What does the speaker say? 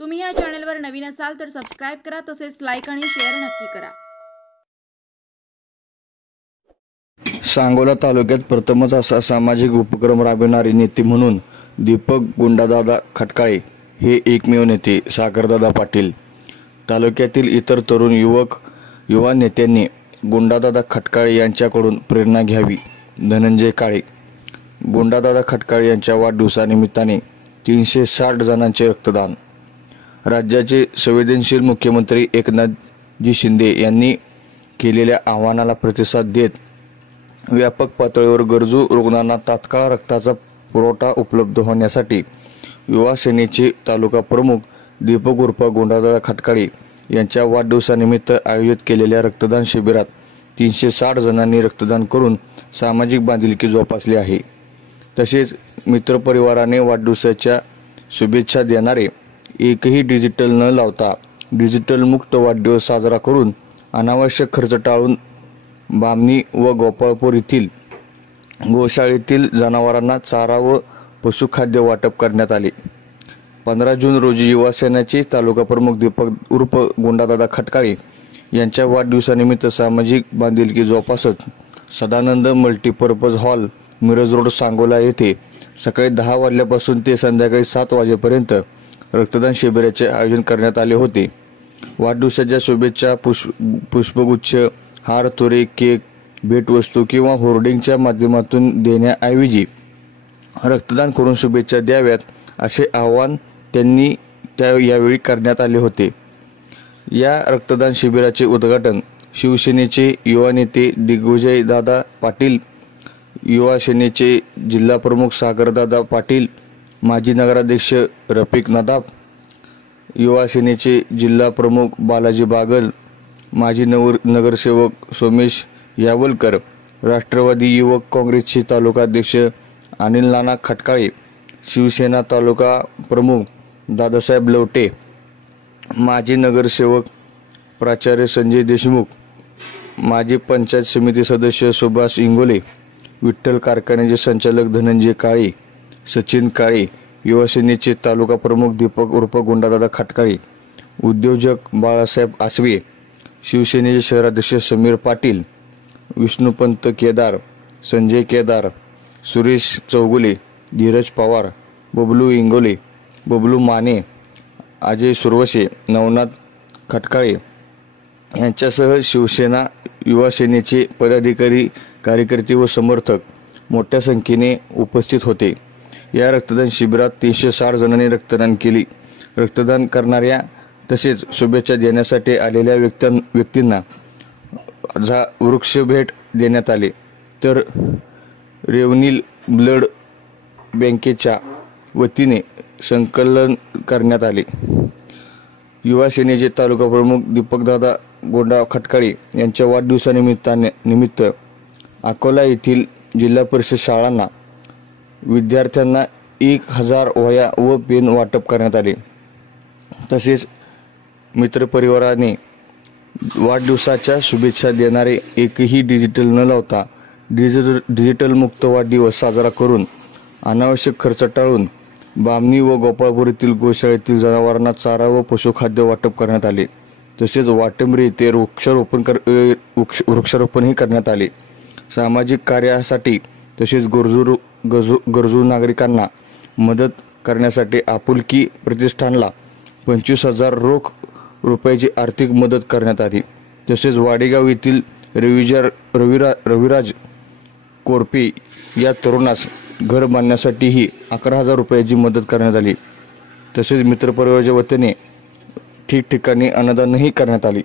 तुम्ही या चॅनलवर नवीन असाल तर सबस्क्राइब करा, तसेच लाईक आणि शेअर नक्की करा। सांगोला तालुक्यात प्रथमच असा सामाजिक उपक्रम राबविणारे नेते म्हणून दीपक गुंडादादा खटकाळे हे एकमेव नेते सागरदादा पाटील। तालुक्यातील इतर तरुण युवा नेत्यांनी गुंडादादा खटकाळे यांच्याकडून प्रेरणा घ्यावी। धनंजय काळे। गुंडादादा खटकाळे यांच्या वाढदिवसानिमित्ताने 360 जणांचे रक्तदान। राज्याचे संवेदनशील मुख्यमंत्री एकनाथजी शिंदे यांनी केलेल्या आवाहनाला प्रतिसाद देत व्यापक पातळीवर गरजू रुग्णांना तात्काळ रक्ताचा पुरवठा उपलब्ध होण्यासाठी युवा सेनेचे तालुका प्रमुख दीपक उर्फ गुंडादादा खटकाळे यांच्या वाढदिवसानिमित्त आयोजित केलेल्या रक्तदान शिबिरात 360 जणांनी रक्तदान करून सामाजिक बांधिलकी जोपासली आहे। तसेच मित्रपरिवाराने वाढदिवसाच्या शुभेच्छा देणारे एकही डिजिटल न लावता डिजिटल मुक्त वाढदिवस साजरा करून अनावश्यक खर्च टाळून बामणी व गोपाळपूर येथील गोशाळेतील जनावरांना चारा व पशुखाद्य वाटप करण्यात आले। 15 जून रोजी युवा सेनेचे तालुका प्रमुख दीपक उर्फ गुंडादादा खटकाळे यांच्या वाढदिवसानिमित्त सामाजिक बांधिलकी जोपासत Sadanand multipurpose hall, Miraj road, Sangola येथे सकाळी 10 वाजल्यापासून ते संध्याकाळी 7 वाजेपर्यंत रक्तदान शिबिराचे आयोजन करण्यात आले होते। वाढदिवसाच्या शुभेच्छा पुष्पगुच्छ, हार, तुरे, केक, भेटवस्तू किंवा होर्डिंगच्या माध्यमातून देण्याऐवजी रक्तदान करून शुभेच्छा द्याव्यात असे आवाहन त्यांनी यावेळी करण्यात आले होते। या रक्तदान शिबिराचे उद्घाटन शिवसेनेचे युवा नेते दिग्विजयदादा पाटील, युवा सेनेचे जिल्हा प्रमुख सागरदादा पाटील, माजी नगराध्यक्ष रफिक नदाब, युवा सेनेचे जिल्हा प्रमुख बालाजी बागल, माजी नगरसेवक सोमेश यावलकर, राष्ट्रवादी युवक काँग्रेसचे तालुकाध्यक्ष अनिल नाना खटकाळे, शिवसेना तालुका प्रमुख दादासाहेब लवटे, माजी नगरसेवक प्राचार्य संजय देशमुख, माजी पंचायत समिती सदस्य सुभाष इंगोले, विठ्ठल कारखान्याचे संचालक धनंजय काळे, सचिन काळे, युवा सेनेचे तालुका प्रमुख दीपक उर्फ गुंडादादा खटकाळे, उद्योजक बाळासाहेब आसवे, शिवसेनेचे शहराध्यक्ष समीर पाटील, विष्णुपंत केदार, संजय केदार, सुरेश चौगुले, धीरज पवार, बबलू इंगोले, बबलू माने, अजय सुरवसे, नवनाथ खटकाळे यांच्यासह शिवसेना युवा सेनेचे पदाधिकारी, कार्यकर्ते व समर्थक मोठ्या संख्येने उपस्थित होते। या रक्तदान शिबिरात 360 जणांनी रक्तदान केले। रक्तदान करणाऱ्या तसेच शुभेच्छा देण्यासाठी आलेल्या व्यक्तींना वृक्ष भेट देण्यात आले, तर रेवनील ब्लड बँकेच्या वतीने संकलन करण्यात आले। युवा सेनेचे तालुका प्रमुख दीपकदादा गुंडा खटकाळे यांच्या वाढदिवसानिमित्त अकोला येथील जिल्हा परिषद शाळांना विद्यार्थ्यांना 1000 वह्या व पेन वाटप करण्यात आले। तसेच मित्रपरिवाराने वाढदिवसाच्या शुभेच्छा देणारे एकही डिजिटल न लावता डिजिटल मुक्त वाढदिवस साजरा करून अनावश्यक खर्च टाळून बामणी व गोपाळपूर येथील गोशाळेतील जनावरांना चारा व पशुखाद्य वाटप करण्यात आले। तसेच वाटेंबरी येथे वृक्षारोपणही करण्यात आले। सामाजिक कार्यासाठी तसेच गरजू नागरिकांना मदत करण्यासाठी आपुलकी प्रतिष्ठानला 25,000 रोख रुपयाची आर्थिक मदत करण्यात आली। तसेच वाडेगाव येथील रविराज कोरपे या तरुणास घर बांधण्यासाठीही 11,000 रुपयाची मदत करण्यात आली। तसेच मित्रपरिवाराच्या वतीने ठिकठिकाणी अन्नदानही करण्यात आले।